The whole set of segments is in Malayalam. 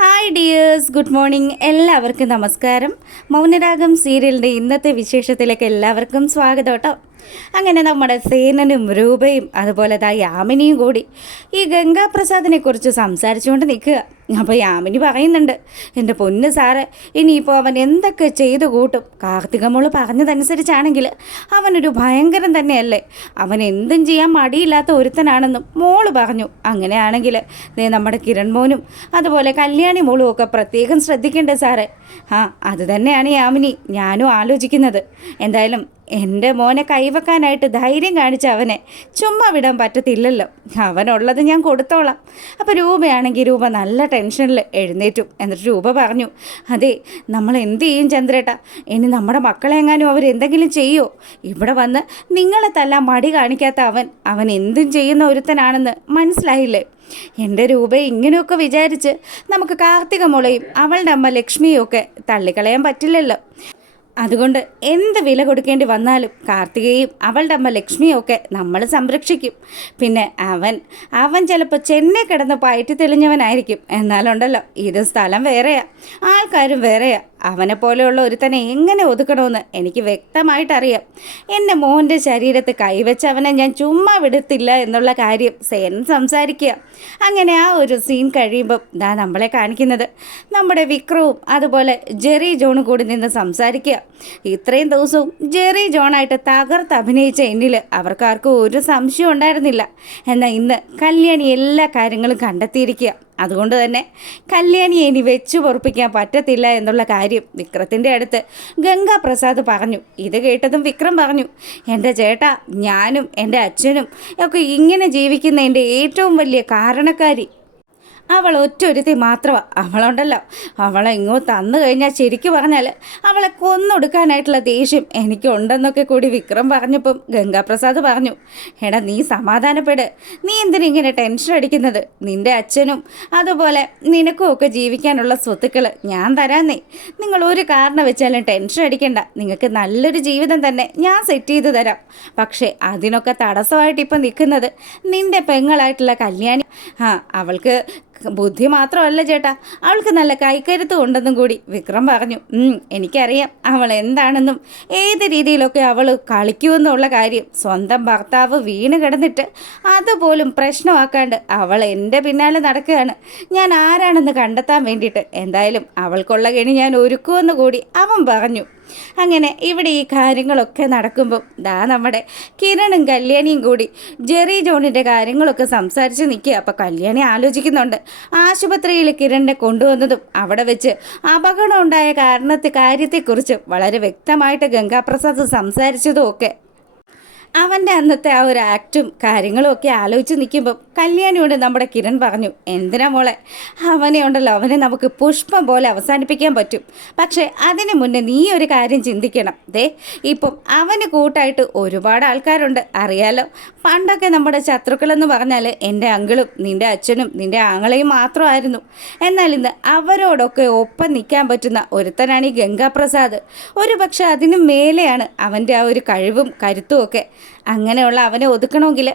Hi dears, good morning. എല്ലാവർക്കും നമസ്കാരം. മൗനരാഗം സീരിയലിൻ്റെ ഇന്നത്തെ വിശേഷത്തിലേക്ക് എല്ലാവർക്കും സ്വാഗതം കേട്ടോ. അങ്ങനെ നമ്മുടെ സേനനും രൂപയും അതുപോലെ യാമിനിയും കൂടി ഈ ഗംഗാപ്രസാദിനെ കുറിച്ച് സംസാരിച്ചുകൊണ്ട് നിൽക്കുക. അപ്പോൾ യാമിനി പറയുന്നുണ്ട്, എൻ്റെ പൊന്ന് സാറ്, ഇനിയിപ്പോൾ അവൻ എന്തൊക്കെ ചെയ്തു കൂട്ടും. കാർത്തികമോള് പറഞ്ഞതനുസരിച്ചാണെങ്കിൽ അവനൊരു ഭയങ്കരം തന്നെയല്ലേ, അവൻ എന്തും ചെയ്യാൻ മടിയില്ലാത്ത ഒരുത്തനാണെന്നും മോള് പറഞ്ഞു. അങ്ങനെയാണെങ്കിൽ നമ്മുടെ കിരൺ മോനും അതുപോലെ കല്യാണി മോളും ഒക്കെ പ്രത്യേകം ശ്രദ്ധിക്കണ്ടേ സാറേ? അത് തന്നെയാണ് യാമിനി ഞാനും ആലോചിക്കുന്നത്. എന്തായാലും എൻ്റെ മോനെ കൈവെക്കാനായിട്ട് ധൈര്യം കാണിച്ച അവനെ ചുമ്മാ വിടാൻ പറ്റത്തില്ലല്ലോ. അവനുള്ളത് ഞാൻ കൊടുത്തോളാം. അപ്പോൾ രൂപയാണെങ്കിൽ രൂപ നല്ല ടെൻഷനിൽ എഴുന്നേറ്റു. എന്നിട്ട് രൂപ പറഞ്ഞു, അതെ, നമ്മൾ എന്ത് ചെയ്യും ചന്ദ്രേട്ടാ? ഇനി നമ്മുടെ മക്കളെ എങ്ങാനും അവരെന്തെങ്കിലും ചെയ്യുമോ? ഇവിടെ വന്ന് നിങ്ങളെ തല്ലാൻ മടി കാണിക്കാത്ത അവൻ എന്തും ചെയ്യുന്ന ഒരുത്തനാണെന്ന് മനസ്സിലായില്ലേ? എൻ്റെ രൂപയെ ഇങ്ങനെയൊക്കെ വിചാരിച്ച് നമുക്ക് കാർത്തിക മോളെയും അവളുടെ അമ്മ ലക്ഷ്മിയും ഒക്കെ തള്ളിക്കളയാൻ പറ്റില്ലല്ലോ. അതുകൊണ്ട് എന്ത് വില കൊടുക്കേണ്ടി വന്നാലും കാർത്തികയും അവളുടെ അമ്മ ലക്ഷ്മിയും ഒക്കെ നമ്മൾ സംരക്ഷിക്കും. പിന്നെ അവൻ ചിലപ്പോൾ ചെന്നൈ കിടന്ന് പയറ്റി തെളിഞ്ഞവനായിരിക്കും. എന്നാലുണ്ടല്ലോ, ഇത് സ്ഥലം വേറെയാ, ആൾക്കാരും വേറെയാ. അവനെപ്പോലെയുള്ള ഒരുത്തനെ എങ്ങനെ ഒതുക്കണമെന്ന് എനിക്ക് വ്യക്തമായിട്ടറിയാം. എൻ്റെ മോൻ്റെ ശരീരത്ത് കൈവച്ച് അവനെ ഞാൻ ചുമ്മാ വിടത്തില്ല എന്നുള്ള കാര്യം സേൻ സംസാരിക്കുക. അങ്ങനെ ആ ഒരു സീൻ കഴിയുമ്പം നമ്മളെ കാണിക്കുന്നത് നമ്മുടെ വിക്രവും അതുപോലെ ജെറി ജോണും കൂടി നിന്ന് സംസാരിക്കുക. ഇത്രയും ദിവസവും ജെറി ജോണായിട്ട് തകർത്ത് അഭിനയിച്ച എന്നിൽ അവർക്കാർക്കും ഒരു സംശയം ഉണ്ടായിരുന്നില്ല. എന്നാൽ ഇന്ന് കല്യാണി എല്ലാ കാര്യങ്ങളും കണ്ടെത്തിയിരിക്കുക. അതുകൊണ്ട് തന്നെ കല്യാണിയെ ഇനി വെച്ചു പൊറുപ്പിക്കാൻ പറ്റത്തില്ല എന്നുള്ള കാര്യം വിക്രത്തിൻ്റെ അടുത്ത് ഗംഗാപ്രസാദ് പറഞ്ഞു. ഇത് കേട്ടതും വിക്രം പറഞ്ഞു, എൻ്റെ ചേട്ടാ, ഞാനും എൻ്റെ അച്ഛനും ഒക്കെ ഇങ്ങനെ ജീവിക്കുന്നതിൻ്റെ ഏറ്റവും വലിയ കാരണക്കാരി അവൾ ഒറ്റൊരുത്തി മാത്രമാണ്. അവളുണ്ടല്ലോ, അവളെ ഇങ്ങോട്ട് തന്നു കഴിഞ്ഞാൽ ശരിക്കും പറഞ്ഞാൽ അവളെ കൊന്നൊടുക്കാനായിട്ടുള്ള ദേഷ്യം എനിക്കുണ്ടെന്നൊക്കെ കൂടി വിക്രം പറഞ്ഞപ്പം ഗംഗാപ്രസാദ് പറഞ്ഞു, എടാ നീ സമാധാനപ്പെട്, നീ എന്തിനിങ്ങനെ ടെൻഷൻ അടിക്കുന്നത്? നിൻ്റെ അച്ഛനും അതുപോലെ നിനക്കും ഒക്കെ ജീവിക്കാനുള്ള സ്വത്തുക്കൾ ഞാൻ തരാന്നേ. നിങ്ങൾ ഒരു കാരണം വെച്ചാലും ടെൻഷൻ അടിക്കണ്ട, നിങ്ങൾക്ക് നല്ലൊരു ജീവിതം തന്നെ ഞാൻ സെറ്റ് ചെയ്ത് തരാം. പക്ഷേ അതിനൊക്കെ തടസ്സമായിട്ട് ഇപ്പം നിൽക്കുന്നത് നിൻ്റെ പെങ്ങളായിട്ടുള്ള കല്യാണി. അവൾക്ക് ബുദ്ധി മാത്രമല്ല ചേട്ടാ, അവൾക്ക് നല്ല കൈക്കരുത്തും ഉണ്ടെന്നും കൂടി വിക്രം പറഞ്ഞു. എനിക്കറിയാം അവൾ എന്താണെന്നും ഏത് രീതിയിലൊക്കെ അവൾ കളിക്കുമെന്നുള്ള കാര്യം. സ്വന്തം ഭർത്താവ് വീണ് കിടന്നിട്ട് അതുപോലും പ്രശ്നമാക്കാണ്ട് അവൾ എൻ്റെ പിന്നാലെ നടക്കുകയാണ്, ഞാൻ ആരാണെന്ന് കണ്ടെത്താൻ വേണ്ടിയിട്ട്. എന്തായാലും അവൾക്കുള്ള കെണി ഞാൻ ഒരുക്കുമെന്ന് കൂടി അവൻ പറഞ്ഞു. അങ്ങനെ ഇവിടെ ഈ കാര്യങ്ങളൊക്കെ നടക്കുമ്പം നമ്മുടെ കിരണും കല്യാണിയും കൂടി ജെറി ജോണിൻ്റെ കാര്യങ്ങളൊക്കെ സംസാരിച്ച് നിൽക്കുക. അപ്പോൾ കല്യാണി ആലോചിക്കുന്നുണ്ട്, ആശുപത്രിയിൽ കിരണിനെ കൊണ്ടുവന്നതും അവിടെ വെച്ച് അപകടം ഉണ്ടായ കാര്യത്തെക്കുറിച്ച് വളരെ വ്യക്തമായിട്ട് ഗംഗാപ്രസാദ് സംസാരിച്ചതും ഒക്കെ അവൻ്റെ അന്നത്തെ ആ ഒരു ആക്റ്റും കാര്യങ്ങളും ഒക്കെ ആലോചിച്ച് നിൽക്കുമ്പം കല്യാണിയോട് നമ്മുടെ കിരൺ പറഞ്ഞു, എന്തിനാ മോളെ, അവനെ നമുക്ക് പുഷ്പം പോലെ അവസാനിപ്പിക്കാൻ പറ്റും. പക്ഷേ അതിന് മുന്നേ നീ ഒരു കാര്യം ചിന്തിക്കണം. ഇപ്പം അവന് കൂട്ടായിട്ട് ഒരുപാട് ആൾക്കാരുണ്ട്, അറിയാലോ. പണ്ടൊക്കെ നമ്മുടെ ശത്രുക്കളെന്ന് പറഞ്ഞാൽ എൻ്റെ അങ്കിളും നിൻ്റെ അച്ഛനും നിൻ്റെ ആങ്ങളെയും മാത്രമായിരുന്നു. എന്നാൽ ഇന്ന് അവരോടൊക്കെ ഒപ്പം നിൽക്കാൻ പറ്റുന്ന ഒരുത്തനാണ് ഈ ഗംഗാപ്രസാദ്. ഒരു പക്ഷെ അതിനും മേലെയാണ് അവൻ്റെ ആ ഒരു കഴിവും കരുത്തും ഒക്കെ. അങ്ങനെയുള്ള അവനെ ഒതുക്കണമെങ്കിൽ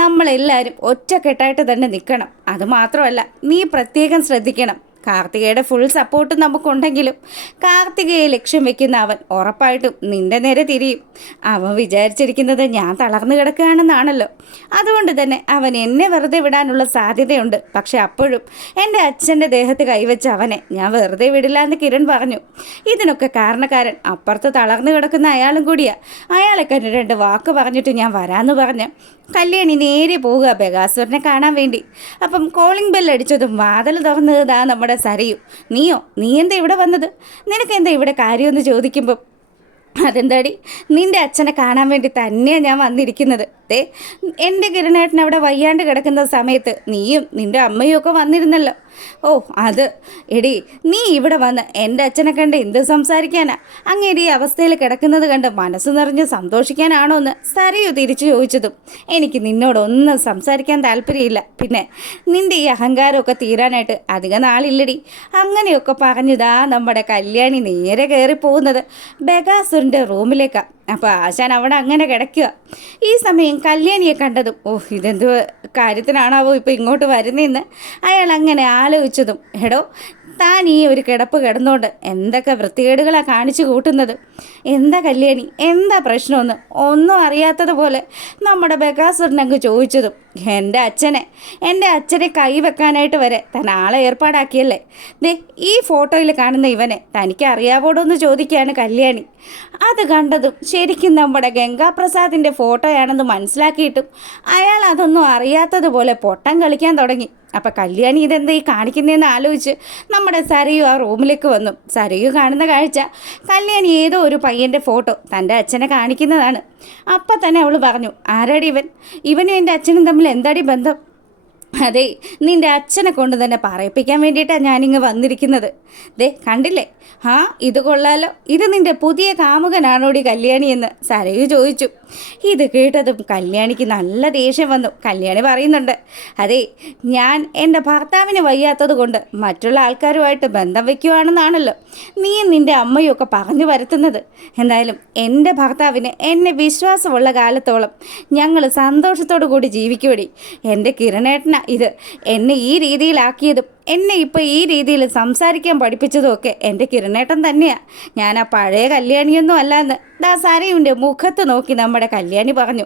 നമ്മളെല്ലാവരും ഒറ്റക്കെട്ടായിട്ട് തന്നെ നിൽക്കണം. അതുമാത്രമല്ല, നീ പ്രത്യേകം ശ്രദ്ധിക്കണം. കാർത്തികയുടെ ഫുൾ സപ്പോർട്ട് നമുക്കുണ്ടെങ്കിലും കാർത്തികയെ ലക്ഷ്യം വെക്കുന്ന അവൻ ഉറപ്പായിട്ടും നിൻ്റെ നേരെ തിരിയും. അവൻ വിചാരിച്ചിരിക്കുന്നത് ഞാൻ തളർന്നു കിടക്കുകയാണെന്നാണല്ലോ. അതുകൊണ്ട് തന്നെ അവൻ എന്നെ വെറുതെ വിടാനുള്ള സാധ്യതയുണ്ട്. പക്ഷെ അപ്പോഴും എൻ്റെ അച്ഛൻ്റെ ദേഹത്ത് കൈവച്ച അവനെ ഞാൻ വെറുതെ വിടില്ല എന്ന് കിരൺ പറഞ്ഞു. ഇതിനൊക്കെ കാരണക്കാരൻ അപ്പുറത്ത് തളർന്നു കിടക്കുന്ന അയാളും കൂടിയാണ്. അയാളെ കണ്ട് 2 വാക്ക് പറഞ്ഞിട്ട് ഞാൻ വരാമെന്ന് പറഞ്ഞ് കല്യാണി നേരെ പോവുക ബഗാസുരനെ കാണാൻ വേണ്ടി. അപ്പം കോളിംഗ് ബെല്ലടിച്ചതും വാതിൽ തുറന്നത് നമ്മുടെ സരയു. നീ എന്താ ഇവിടെ വന്നത്? നിനക്കെന്താ ഇവിടെ കാര്യമെന്ന് ചോദിക്കുമ്പം, അതെന്താടി, നിൻ്റെ അച്ഛനെ കാണാൻ വേണ്ടി തന്നെയാണ് ഞാൻ വന്നിരിക്കുന്നത്. എൻ്റെ കിരണേട്ടൻ അവിടെ വയ്യാണ്ട് കിടക്കുന്ന സമയത്ത് നീയും നിൻ്റെ അമ്മയും ഒക്കെ വന്നിരുന്നല്ലോ. എടി, നീ ഇവിടെ വന്ന് എൻ്റെ അച്ഛനെ കണ്ട് എന്ത് സംസാരിക്കാനാ? അങ്ങേരി ഈ അവസ്ഥയിൽ കിടക്കുന്നത് കണ്ട് മനസ്സ് നിറഞ്ഞ് സന്തോഷിക്കാനാണോ എന്ന് സരയു തിരിച്ചു ചോദിച്ചതും, എനിക്ക് നിന്നോടൊന്നും സംസാരിക്കാൻ താല്പര്യമില്ല. പിന്നെ നിൻ്റെ ഈ അഹങ്കാരമൊക്കെ തീരാനായിട്ട് അധികം നാളില്ലടി. അങ്ങനെയൊക്കെ പറഞ്ഞതാ നമ്മുടെ കല്യാണി നേരെ കയറി പോകുന്നത് ബഗാസുരൻ്റെ റൂമിലേക്കാണ്. അപ്പോൾ ആശാൻ അവിടെ അങ്ങനെ കിടക്കുക. ഈ സമയം കല്യാണിയെ കണ്ടതും ഇതെന്ത് കാര്യത്തിനാണാവോ ഇപ്പോൾ ഇങ്ങോട്ട് വരുന്നതെന്ന് അയാൾ അങ്ങനെ ആലോചിച്ചതും, എടോ താൻ ഈ ഒരു കിടപ്പ് കിടന്നുകൊണ്ട് എന്തൊക്കെ വൃത്തികേടുകളാണ് കാണിച്ചു കൂട്ടുന്നത്? എന്താ കല്യാണി, എന്താ പ്രശ്നമൊന്ന് ഒന്നും അറിയാത്തതുപോലെ നമ്മുടെ ബകാസുരനങ്ങ് ചോദിച്ചതും, എൻ്റെ അച്ഛനെ കൈവെക്കാനായിട്ട് വരെ താൻ ആളെ ഏർപ്പാടാക്കിയല്ലേ? ദേ ഈ ഫോട്ടോയിൽ കാണുന്ന ഇവനെ തനിക്ക് അറിയാവോടോ എന്ന് ചോദിക്കുകയാണ് കല്യാണി. അത് കണ്ടതും ശരിക്കും നമ്മുടെ ഗംഗാപ്രസാദിൻ്റെ ഫോട്ടോയാണെന്ന് മനസ്സിലാക്കിയിട്ടും അയാൾ അതൊന്നും അറിയാത്തതുപോലെ പൊട്ടം കളിക്കാൻ തുടങ്ങി. അപ്പം കല്യാണി ഇതെന്താ ഈ കാണിക്കുന്നതെന്ന് ആലോചിച്ച് നമ്മുടെ സരയു ആ റൂമിലേക്ക് വന്നു. സരയു കാണുന്ന കാഴ്ച കല്യാണി ഏതോ ഒരു പയ്യൻ്റെ ഫോട്ടോ തൻ്റെ അച്ഛനെ കാണിക്കുന്നതാണ്. അപ്പം തന്നെ അവൾ പറഞ്ഞു, ആരാടി ഇവനും എൻ്റെ അച്ഛനും തമ്മിൽ എന്താടി ബന്ധം? അതെ, നിൻ്റെ അച്ഛനെ കൊണ്ട് തന്നെ പറയിപ്പിക്കാൻ വേണ്ടിയിട്ടാണ് ഞാനിങ്ങ് വന്നിരിക്കുന്നത്. ദേ കണ്ടില്ലേ, ഇത് കൊള്ളാലോ, ഇത് നിൻ്റെ പുതിയ കാമുകനാണോടി കല്യാണി എന്ന് സരയു ചോദിച്ചു. ഇത് കേട്ടതും കല്യാണിക്ക് നല്ല ദേഷ്യം വന്നു. കല്യാണി പറയുന്നുണ്ട്, അതെ ഞാൻ എൻ്റെ ഭർത്താവിന് വയ്യാത്തത് കൊണ്ട് മറ്റുള്ള ആൾക്കാരുമായിട്ട് ബന്ധം വയ്ക്കുവാണെന്നാണല്ലോ നീയും നിൻ്റെ അമ്മയും ഒക്കെ പറഞ്ഞു വരുത്തുന്നത്. എന്തായാലും എൻ്റെ ഭർത്താവിന് എന്നെ വിശ്വാസമുള്ള കാലത്തോളം ഞങ്ങൾ സന്തോഷത്തോടു കൂടി ജീവിക്കുവടി. എൻ്റെ കിരണേട്ടന ഇത് എന്നെ ഈ രീതിയിലാക്കിയതും എന്നെ ഇപ്പോൾ ഈ രീതിയിൽ സംസാരിക്കാൻ പഠിപ്പിച്ചതുമൊക്കെ എൻ്റെ കിരണേട്ടൻ തന്നെയാണ്. ഞാൻ ആ പഴയ കല്യാണിയൊന്നും അല്ല എന്ന് സരയുവിൻ്റെ മുഖത്ത് നോക്കി നമ്മുടെ കല്യാണി പറഞ്ഞു.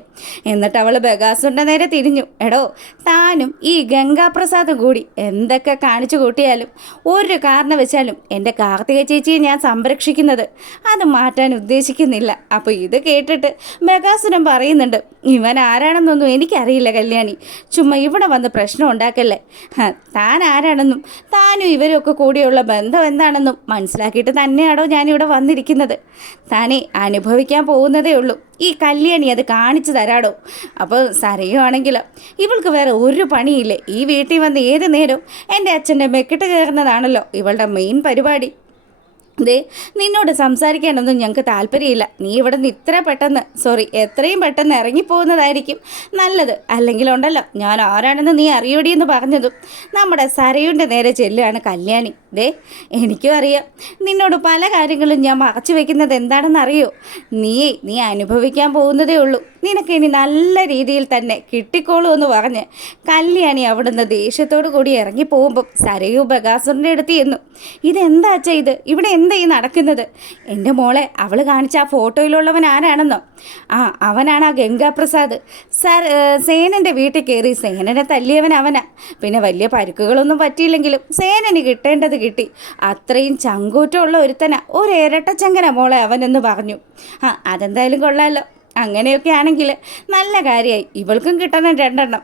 എന്നിട്ട് അവൾ ബകാസുരൻ്റെ നേരെ തിരിഞ്ഞു. എടോ താനും ഈ ഗംഗാപ്രസാദും കൂടി എന്തൊക്കെ കാണിച്ചു കൂട്ടിയാലും ഒരു കാരണവശാലും എൻ്റെ കാർത്തിക ചേച്ചിയെ ഞാൻ സംരക്ഷിക്കുന്നത് അത് മാറ്റാൻ ഉദ്ദേശിക്കുന്നില്ല. അപ്പോൾ ഇത് കേട്ടിട്ട് ബകാസുരൻ പറയുന്നുണ്ട്, ഇവൻ ആരാണെന്നൊന്നും എനിക്കറിയില്ല കല്യാണി, ചുമ്മാ ഇവിടെ വന്ന് പ്രശ്നം ഉണ്ടാക്കല്ലേ. താൻ ആരാണെന്നും താനും ഇവരൊക്കെ കൂടിയുള്ള ബന്ധം എന്താണെന്നും മനസ്സിലാക്കിയിട്ട് തന്നെയാണോ ഞാനിവിടെ വന്നിരിക്കുന്നത്. താനേ അനുഭവിക്കാൻ പോകുന്നതേ ഉള്ളൂ. ഈ കല്യാണി അത് കാണിച്ചു തരാടോ. അപ്പോൾ സരയുവാണെങ്കിലോ ഇവൾക്ക് വേറെ ഒരു പണിയില്ലേ, ഈ വീട്ടിൽ വന്ന് ഏത് നേരവും എൻ്റെ അച്ഛൻ്റെ മെക്കിട്ട് കയറുന്നതാണല്ലോ ഇവളുടെ മെയിൻ പരിപാടി. ദേ നിന്നോട് സംസാരിക്കാനൊന്നും ഞങ്ങൾക്ക് താല്പര്യമില്ല. നീ ഇവിടെ നിന്ന് എത്രയും പെട്ടെന്ന് ഇറങ്ങിപ്പോകുന്നതായിരിക്കും നല്ലത്. അല്ലെങ്കിലുണ്ടല്ലോ ഞാൻ ആരാണെന്ന് നീ അറിയോടിയെന്ന് പറഞ്ഞതും നമ്മുടെ സരയുടെ നേരെ ചെല്ലുകയാണ് കല്യാണി. ദേ എനിക്കും അറിയാം നിന്നോട് പല കാര്യങ്ങളും ഞാൻ മറച്ചു വെക്കുന്നത് എന്താണെന്ന് അറിയോ. നീ അനുഭവിക്കാൻ പോകുന്നതേ ഉള്ളൂ. നിനക്ക് ഇനി നല്ല രീതിയിൽ തന്നെ കിട്ടിക്കോളൂ എന്ന് പറഞ്ഞ് കല്യാണി അവിടുന്ന് ദേഷ്യത്തോടു കൂടി ഇറങ്ങിപ്പോകുമ്പം സരയു ബകാസുരൻ്റെ അടുത്ത് ചെന്നു. ഇതെന്താ അച്ഛാ ഇവിടെ എന്താ ഈ നടക്കുന്നത്? എൻ്റെ മോളെ അവൾ കാണിച്ച ആ ഫോട്ടോയിലുള്ളവൻ ആരാണെന്നോ? അവനാണ് ആ ഗംഗാപ്രസാദ്. സേനൻ്റെ വീട്ടിൽ കയറി സേനനെ തല്ലിയവൻ അവനാ. പിന്നെ വലിയ പരിക്കുകളൊന്നും പറ്റിയില്ലെങ്കിലും സേനന് കിട്ടേണ്ടത് കിട്ടി. അത്രയും ചങ്കൂറ്റമുള്ള ഒരുത്തനാ, ഒരു ഇരട്ടച്ചങ്കന മോളെ അവനെന്ന് പറഞ്ഞു. അതെന്തായാലും കൊള്ളാമല്ലോ. അങ്ങനെയൊക്കെ ആണെങ്കിൽ നല്ല കാര്യമായി. ഇവൾക്കും കിട്ടണം 2 എണ്ണം.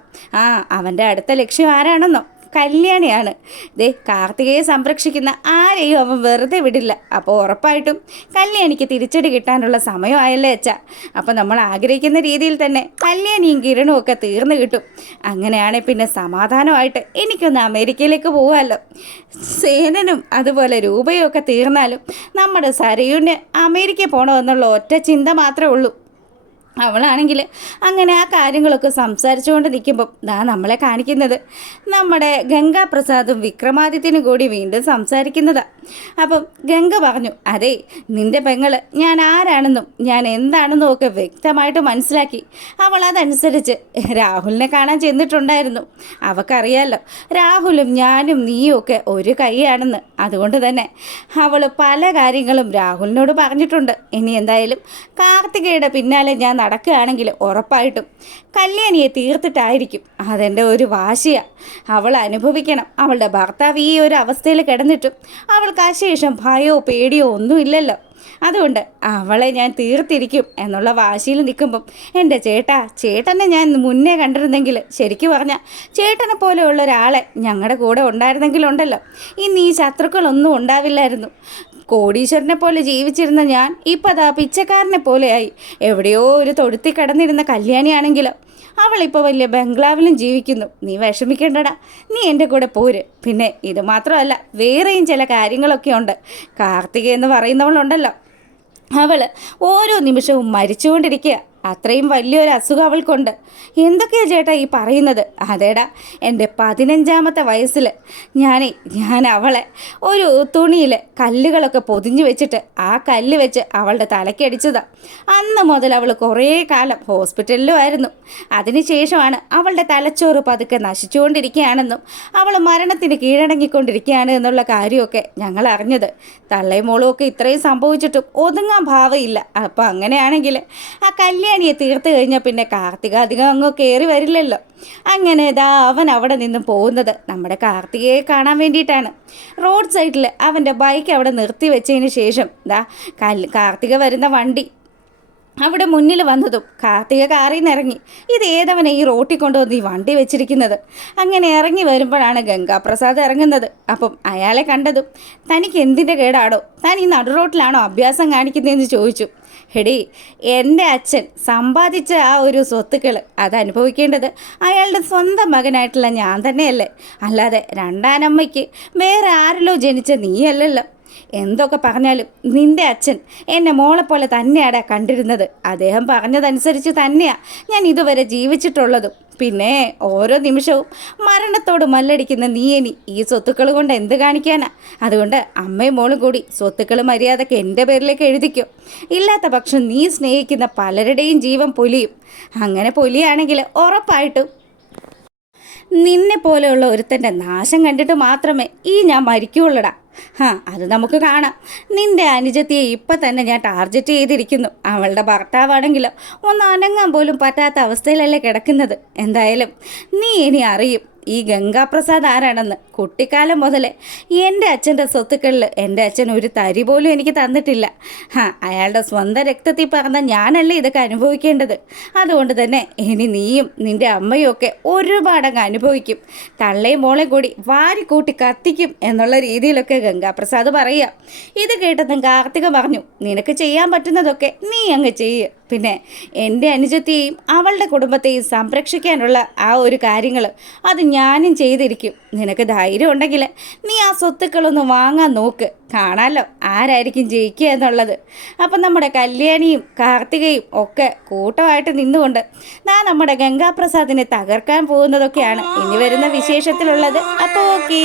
അവൻ്റെ അടുത്ത ലക്ഷ്യം ആരാണെന്നോ? കല്യാണിയാണ്. ദേ കാർത്തികയെ സംരക്ഷിക്കുന്ന ആരെയും അവൻ വെറുതെ വിടില്ല. അപ്പോൾ ഉറപ്പായിട്ടും കല്യാണിക്ക് തിരിച്ചടി കിട്ടാനുള്ള സമയമായല്ലേ അച്ഛാ. അപ്പോൾ നമ്മൾ ആഗ്രഹിക്കുന്ന രീതിയിൽ തന്നെ കല്യാണിയും കിരണും ഒക്കെ തീർന്നു കിട്ടും. അങ്ങനെയാണെങ്കിൽ പിന്നെ സമാധാനമായിട്ട് എനിക്കൊന്ന് അമേരിക്കയിലേക്ക് പോകാമല്ലോ. സേനനും അതുപോലെ രൂപയും ഒക്കെ തീർന്നാലും നമ്മുടെ സരയുവിന് അമേരിക്ക പോകണമെന്നുള്ള ഒറ്റ ചിന്ത മാത്രമേ ഉള്ളൂ. അവളാണെങ്കിൽ അങ്ങനെ ആ കാര്യങ്ങളൊക്കെ സംസാരിച്ചുകൊണ്ട് നിൽക്കുമ്പം നമ്മളെ കാണിക്കുന്നത് നമ്മുടെ ഗംഗാപ്രസാദും വിക്രമാദിത്യനും കൂടി വീണ്ടും സംസാരിക്കുന്നതാണ്. അപ്പം ഗംഗ പറഞ്ഞു, അതെ നിൻ്റെ പെങ്ങൾ ഞാൻ ആരാണെന്നും ഞാൻ എന്താണെന്നും ഒക്കെ വ്യക്തമായിട്ട് മനസ്സിലാക്കി. അവൾ അതനുസരിച്ച് രാഹുലിനെ കാണാൻ ചെന്നിട്ടുണ്ടായിരുന്നു. അവൾക്കറിയാമല്ലോ രാഹുലും ഞാനും നീയും ഒക്കെ ഒരു കൈയാണെന്ന്. അതുകൊണ്ട് തന്നെ അവൾ പല കാര്യങ്ങളും രാഹുലിനോട് പറഞ്ഞിട്ടുണ്ട്. ഇനി എന്തായാലും കാർത്തികയുടെ പിന്നാലെ ഞാൻ നടക്കുകയാണെങ്കിൽ ഉറപ്പായിട്ടും കല്യാണിയെ തീർത്തിട്ടായിരിക്കും. അതെൻ്റെ ഒരു വാശിയാണ്. അവൾ അനുഭവിക്കണം. അവളുടെ ഭർത്താവ് ഈ ഒരു അവസ്ഥയിൽ കിടന്നിട്ടും അവൾക്ക് ആ ശേഷം ഭയമോ പേടിയോ ഒന്നുമില്ലല്ലോ. അതുകൊണ്ട് അവളെ ഞാൻ തീർത്തിരിക്കും എന്നുള്ള വാശിയിൽ നിൽക്കുമ്പം എൻ്റെ ചേട്ടനെ ഞാൻ മുന്നേ കണ്ടിരുന്നെങ്കിൽ, ശരിക്കും പറഞ്ഞാൽ ചേട്ടനെ പോലെയുള്ള ഒരാളെ ഞങ്ങളുടെ കൂടെ ഉണ്ടായിരുന്നെങ്കിലുണ്ടല്ലോ ഇന്ന് ഈ ശത്രുക്കളൊന്നും ഉണ്ടാവില്ലായിരുന്നു. കോടീശ്വരനെ പോലെ ജീവിച്ചിരുന്ന ഞാൻ ഇപ്പം അതാ പിച്ചക്കാരനെ പോലെയായി. എവിടെയോ ഒരു തൊഴുത്തി കിടന്നിരുന്ന കല്യാണിയാണെങ്കിലോ അവളിപ്പോൾ വലിയ ബംഗ്ലാവിലും ജീവിക്കുന്നു. നീ വിഷമിക്കേണ്ടടാ, നീ എൻ്റെ കൂടെ പോര്. പിന്നെ ഇത് മാത്രമല്ല, വേറെയും ചില കാര്യങ്ങളൊക്കെ ഉണ്ട്. കാർത്തിക എന്ന് പറയുന്നവളുണ്ടല്ലോ, അവൾ ഓരോ നിമിഷവും മരിച്ചുകൊണ്ടിരിക്കുക. അത്രയും വലിയൊരു അസുഖം അവൾക്കുണ്ട്. എന്തൊക്കെയാ ചേട്ടാ ഈ പറയുന്നത്? അതേടാ, എൻ്റെ 15ാമത്തെ വയസ്സിൽ ഞാൻ അവളെ ഒരു തുണിയിൽ കല്ലുകളൊക്കെ പൊതിഞ്ഞു വെച്ചിട്ട് ആ കല്ല് വെച്ച് അവളുടെ തലക്കടിച്ചതാണ്. അന്ന് മുതൽ അവൾ കുറേ കാലം ഹോസ്പിറ്റലിലും ആയിരുന്നു. അതിനുശേഷമാണ് അവളുടെ തലച്ചോറ് പതുക്കെ നശിച്ചുകൊണ്ടിരിക്കുകയാണെന്നും അവൾ മരണത്തിന് കീഴടങ്ങിക്കൊണ്ടിരിക്കുകയാണ് എന്നുള്ള കാര്യമൊക്കെ ഞങ്ങൾ അറിഞ്ഞത്. തള്ളയും മോളും ഒക്കെ ഇത്രയും സംഭവിച്ചിട്ടും ഒതുങ്ങാൻ ഭാവമില്ല. അപ്പോൾ അങ്ങനെയാണെങ്കിൽ ആ കല്യാണിയെ തീർത്ത് കഴിഞ്ഞാൽ പിന്നെ കാർത്തിക അധികം അങ്ങ് കയറി വരില്ലല്ലോ. അങ്ങനെ ഇതാ അവൻ അവിടെ നിന്നും പോകുന്നത് നമ്മുടെ കാർത്തികയെ കാണാൻ വേണ്ടിയിട്ടാണ്. റോഡ് സൈഡിൽ അവൻ്റെ ബൈക്ക് അവിടെ നിർത്തി വെച്ചതിന് ശേഷം കാർത്തിക വരുന്ന വണ്ടി അവിടെ മുന്നിൽ വന്നതും കാർത്തിക കാറിൽ നിന്ന് ഇറങ്ങി. ഇത് ഏതവനെ ഈ റോട്ടിൽ കൊണ്ടുവന്ന് ഈ വണ്ടി വെച്ചിരിക്കുന്നത്? അങ്ങനെ ഇറങ്ങി വരുമ്പോഴാണ് ഗംഗാപ്രസാദ് ഇറങ്ങുന്നത്. അപ്പം അയാളെ കണ്ടതും തനിക്ക് എന്തിൻ്റെ കേടാടോ, താൻ ഈ നടുറോട്ടിലാണോ അഭ്യാസം കാണിക്കുന്നതെന്ന് ചോദിച്ചു. എടീ, എൻ്റെ അച്ഛൻ സമ്പാദിച്ച ആ ഒരു സ്വത്തുക്കൾ അത് അനുഭവിക്കേണ്ടത് അയാളുടെ സ്വന്തം മകനായിട്ടുള്ള ഞാൻ തന്നെയല്ലേ, അല്ലാതെ രണ്ടാനമ്മയ്ക്ക് വേറെ ആരിലോ ജനിച്ച നീയല്ലല്ലോ. എന്തൊക്കെ പറഞ്ഞാലും നിൻ്റെ അച്ഛൻ എന്നെ മോളെപ്പോലെ തന്നെയാടാ കണ്ടിരുന്നത്. അദ്ദേഹം പറഞ്ഞതനുസരിച്ച് തന്നെയാണ് ഞാൻ ഇതുവരെ ജീവിച്ചിട്ടുള്ളതും. പിന്നെ ഓരോ നിമിഷവും മരണത്തോട് മല്ലടിക്കുന്ന നീ ഇനി ഈ സ്വത്തുക്കൾ കൊണ്ട് എന്ത് കാണിക്കാനാ? അതുകൊണ്ട് അമ്മയും മോളും കൂടി സ്വത്തുക്കൾ മര്യാദയ്ക്ക് എൻ്റെ പേരിലേക്ക് എഴുതിക്കോ. ഇല്ലാത്ത പക്ഷം നീ സ്നേഹിക്കുന്ന പലരുടെയും ജീവൻ പൊലിയും. അങ്ങനെ പൊലിയാണെങ്കിൽ ഉറപ്പായിട്ടും നിന്നെ പോലെയുള്ള ഒരുത്തൻ്റെ നാശം കണ്ടിട്ട് മാത്രമേ ഞാൻ മരിക്കുകയുള്ളടാ. അത് നമുക്ക് കാണാം. നിൻ്റെ അനുജത്തിയെ ഇപ്പം തന്നെ ഞാൻ ടാർഗറ്റ് ചെയ്തിരിക്കുന്നു. അവളുടെ ഭർത്താവാണെങ്കിലോ ഒന്ന് അനങ്ങാൻ പോലും പറ്റാത്ത അവസ്ഥയിലല്ലേ കിടക്കുന്നത്. എന്തായാലും നീ ഇനി അറിയും ഈ ഗംഗാപ്രസാദ് ആരാണെന്ന്. കുട്ടിക്കാലം മുതലേ എൻ്റെ അച്ഛൻ്റെ സ്വത്തുക്കളിൽ എൻ്റെ അച്ഛൻ ഒരു തരി പോലും എനിക്ക് തന്നിട്ടില്ല. അയാളുടെ സ്വന്തം രക്തത്തിൽ പറഞ്ഞ ഞാനല്ലേ ഇതൊക്കെ അനുഭവിക്കേണ്ടത്. അതുകൊണ്ട് തന്നെ ഇനി നീയും നിൻ്റെ അമ്മയും ഒക്കെ ഒരുപാടങ്ങ് അനുഭവിക്കും. തള്ളയും മോളെയും കൂടി വാരിക്കൂട്ടി കത്തിക്കും എന്നുള്ള രീതിയിലൊക്കെ ഗംഗാപ്രസാദ് പറയുക. ഇത് കേട്ടതും കാർത്തിക പറഞ്ഞു, നിനക്ക് ചെയ്യാൻ പറ്റുന്നതൊക്കെ നീ അങ്ങ് ചെയ്യുക. പിന്നെ എൻ്റെ അനുജത്തെയും അവളുടെ കുടുംബത്തെയും സംരക്ഷിക്കാനുള്ള ആ ഒരു കാര്യങ്ങൾ അത് ഞാനും ചെയ്തിരിക്കും. നിനക്ക് ധൈര്യം ഉണ്ടെങ്കിൽ നീ ആ സ്വത്തുക്കളൊന്ന് വാങ്ങാൻ നോക്ക്. കാണാമല്ലോ ആരായിരിക്കും ജയിക്കുക എന്നുള്ളത്. അപ്പം നമ്മുടെ കല്യാണിയും കാർത്തികയും ഒക്കെ കൂട്ടമായിട്ട് നിന്നുകൊണ്ട് നമ്മുടെ ഗംഗാപ്രസാദിനെ തകർക്കാൻ പോകുന്നതൊക്കെയാണ് ഇനി വരുന്ന വിശേഷത്തിലുള്ളത്. അപ്പോൾ ഓക്കേ.